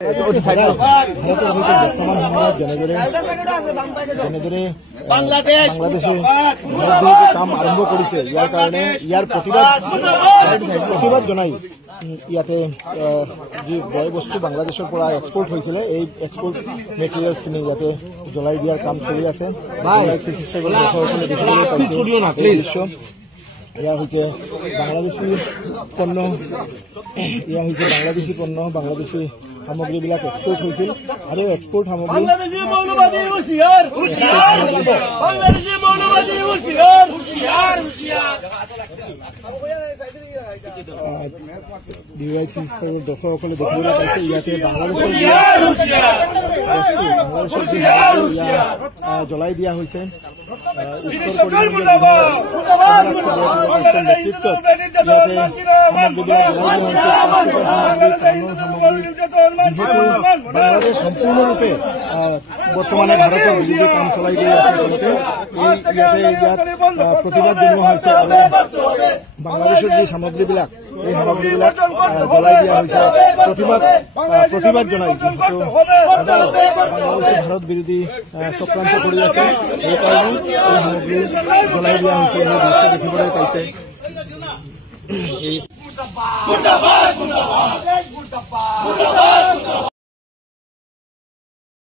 ভাৰতেৰ বৰ্তমান সময়ত যেনেদৰে বাংলাদেশে কাম আৰম্ভ কৰিছে ইয়াৰ কাৰণে ইয়াৰ প্ৰতিবাদ জনাই ইয়াতে যি বয় বস্তু বাংলাদেশৰ পৰা এক্সপোৰ্ট হৈছিলে এই এক্সপোৰ্ট মেটেৰিয়েলছখিনি ইয়াতে জ্বলাই দিয়াৰ কাম চলি আছে। এয়া হৈছে বাংলাদেশী পণ্য, বাংলাদেশী সামগ্ৰীবিলাক এক্সপোৰ্ট হৈছিল আৰু এক্সপোৰ্ট সামগ্ৰী দৰ্শকসকলে দেখিবলৈ পাইছে ইয়াতে বাংলাদেশৰ জ্বলাই দিয়া হৈছে। বাংলাদেশ সম্পূৰ্ণৰূপে বৰ্তমানে ভাৰতৰ বিৰুদ্ধে কাম চলাই গৈ আছে। ইয়াত প্ৰতিবাদ জনোৱা হৈছে আৰু বাংলাদেশৰ যি সামগ্ৰীবিলাক এই সামগ্ৰীবিলাক জ্বলাই দিয়া হৈছে প্ৰতিবাদ জনাই। যিহেতু বাংলাদেশে ভাৰত বিৰোধী চক্ৰান্ত কৰি আছে সেইকাৰণে এই সামগ্ৰী জ্বলাই দিয়া হৈছে। এই দৃশ্য দেখিবলৈ পাইছে। এই